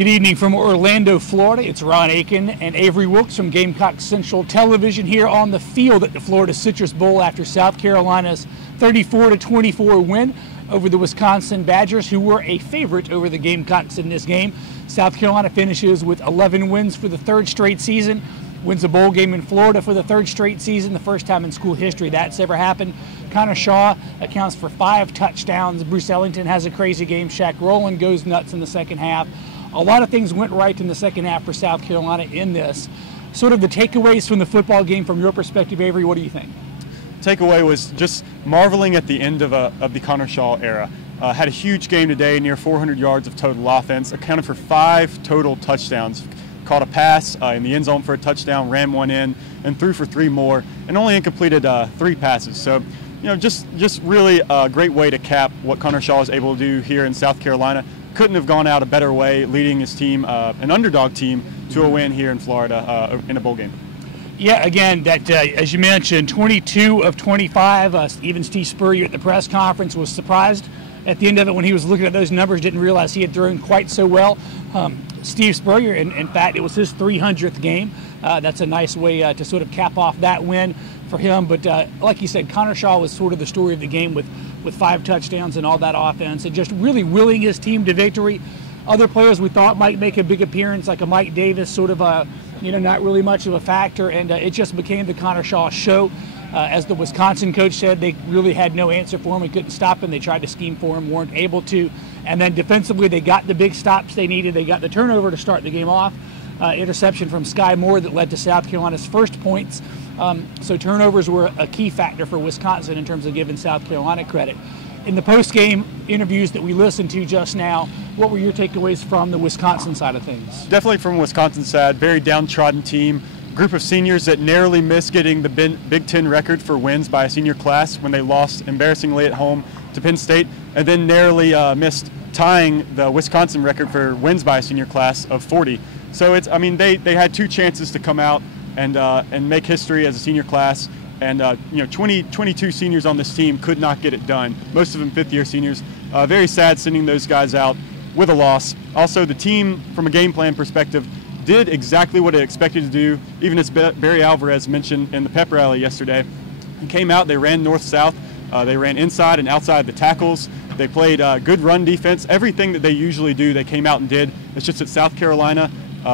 Good evening from Orlando, Florida. It's Ron Aiken and Avery Wilkes from Gamecock Central Television here on the field at the Florida Citrus Bowl after South Carolina's 34-24 win over the Wisconsin Badgers, who were a favorite over the Gamecocks in this game. South Carolina finishes with 11 wins for the third straight season, wins a bowl game in Florida for the third straight season, the first time in school history that's ever happened. Connor Shaw accounts for 5 touchdowns. Bruce Ellington has a crazy game. Shaq Rowland goes nuts in the second half. A lot of things went right in the second half for South Carolina in this. Sort of the takeaways from the football game from your perspective, Avery, what do you think? Takeaway was just marveling at the end of the Connor Shaw era. Had a huge game today, near 400 yards of total offense, accounted for 5 total touchdowns. Caught a pass in the end zone for a touchdown, ran one in, and threw for 3 more, and only incompleted 3 passes. So, you know, just really a great way to cap what Connor Shaw was able to do here in South Carolina. Couldn't have gone out a better way, leading his team, an underdog team, to a win here in Florida in a bowl game. Yeah, again, that as you mentioned, 22 of 25. Even Steve Spurrier at the press conference was surprised at the end of it when he was looking at those numbers, didn't realize he had thrown quite so well. Steve Spurrier, in fact, it was his 300th game. That's a nice way to sort of cap off that win for him. But like you said, Connor Shaw was sort of the story of the game with 5 touchdowns and all that offense, and just really willing his team to victory. Other players we thought might make a big appearance, like a Mike Davis, sort of not really much of a factor, and it just became the Connor Shaw show. As the Wisconsin coach said, they really had no answer for him. We couldn't stop him. They tried to scheme for him, weren't able to. And then defensively, they got the big stops they needed. They got the turnover to start the game off. Interception from Sky Moore that led to South Carolina's first points. So turnovers were a key factor for Wisconsin in terms of giving South Carolina credit. In the post-game interviews that we listened to just now, what were your takeaways from the Wisconsin side of things? Definitely from Wisconsin's side, very downtrodden team. Group of seniors that narrowly missed getting the Big Ten record for wins by a senior class when they lost embarrassingly at home to Penn State, and then narrowly missed tying the Wisconsin record for wins by a senior class of 40. So it's, I mean, they had 2 chances to come out and make history as a senior class, and 22 seniors on this team could not get it done. Most of them 5th-year seniors. Very sad sending those guys out with a loss. Also, the team, from a game plan perspective, did exactly what it expected to do, even as Barry Alvarez mentioned in the pep rally yesterday. He came out, they ran north-south, they ran inside and outside the tackles, they played good run defense. Everything that they usually do, they came out and did. It's just that South Carolina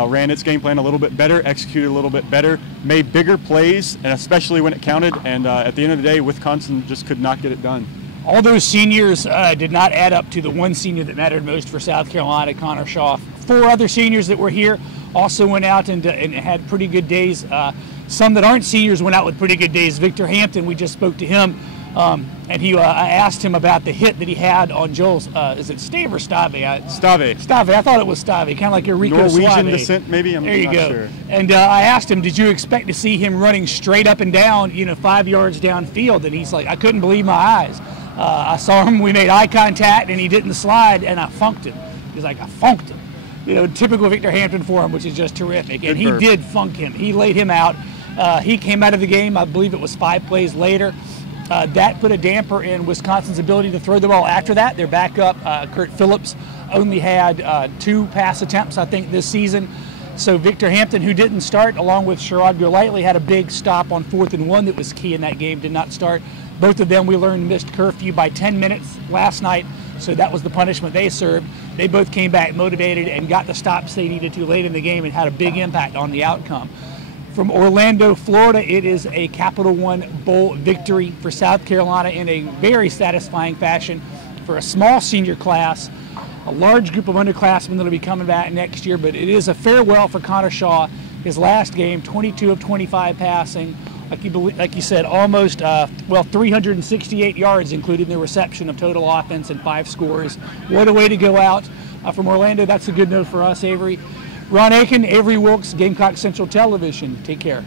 ran its game plan a little bit better, executed a little bit better, made bigger plays, and especially when it counted, and at the end of the day, Wisconsin just could not get it done. All those seniors did not add up to the one senior that mattered most for South Carolina, Connor Shaw. 4 other seniors that were here also went out and had pretty good days. Some that aren't seniors went out with pretty good days. Victor Hampton, we just spoke to him, and I asked him about the hit that he had on Joel's, is it Stave or Stave? Stave. I thought it was Stave, kind of like a Rico Norwegian Suave. descent, maybe? I'm there you not go. Sure. And I asked him, did you expect to see him running straight up and down, 5 yards downfield? And he's like, I couldn't believe my eyes. I saw him, we made eye contact, and he didn't slide, and I funked him. He's like, I funked him. Typical Victor Hampton for him, which is just terrific. And he did funk him. He laid him out. He came out of the game, I believe it was 5 plays later. That put a damper in Wisconsin's ability to throw the ball after that. Their backup, Kurt Phillips, only had 2 pass attempts, I think, this season. So Victor Hampton, who didn't start, along with Sherrod Golightly, had a big stop on 4th and 1 that was key in that game, did not start. Both of them, we learned, missed curfew by 10 minutes last night, so that was the punishment they served. They both came back motivated and got the stops they needed to late in the game and had a big impact on the outcome. From Orlando, Florida, it is a Capital One Bowl victory for South Carolina in a very satisfying fashion for a small senior class, a large group of underclassmen that will be coming back next year, but it is a farewell for Connor Shaw. His last game, 22 of 25 passing, like you said, almost 368 yards, including the reception of total offense and 5 scores. What a way to go out. From Orlando, that's a good note for us, Avery. Ron Aiken, Avery Wilkes, Gamecock Central Television. Take care.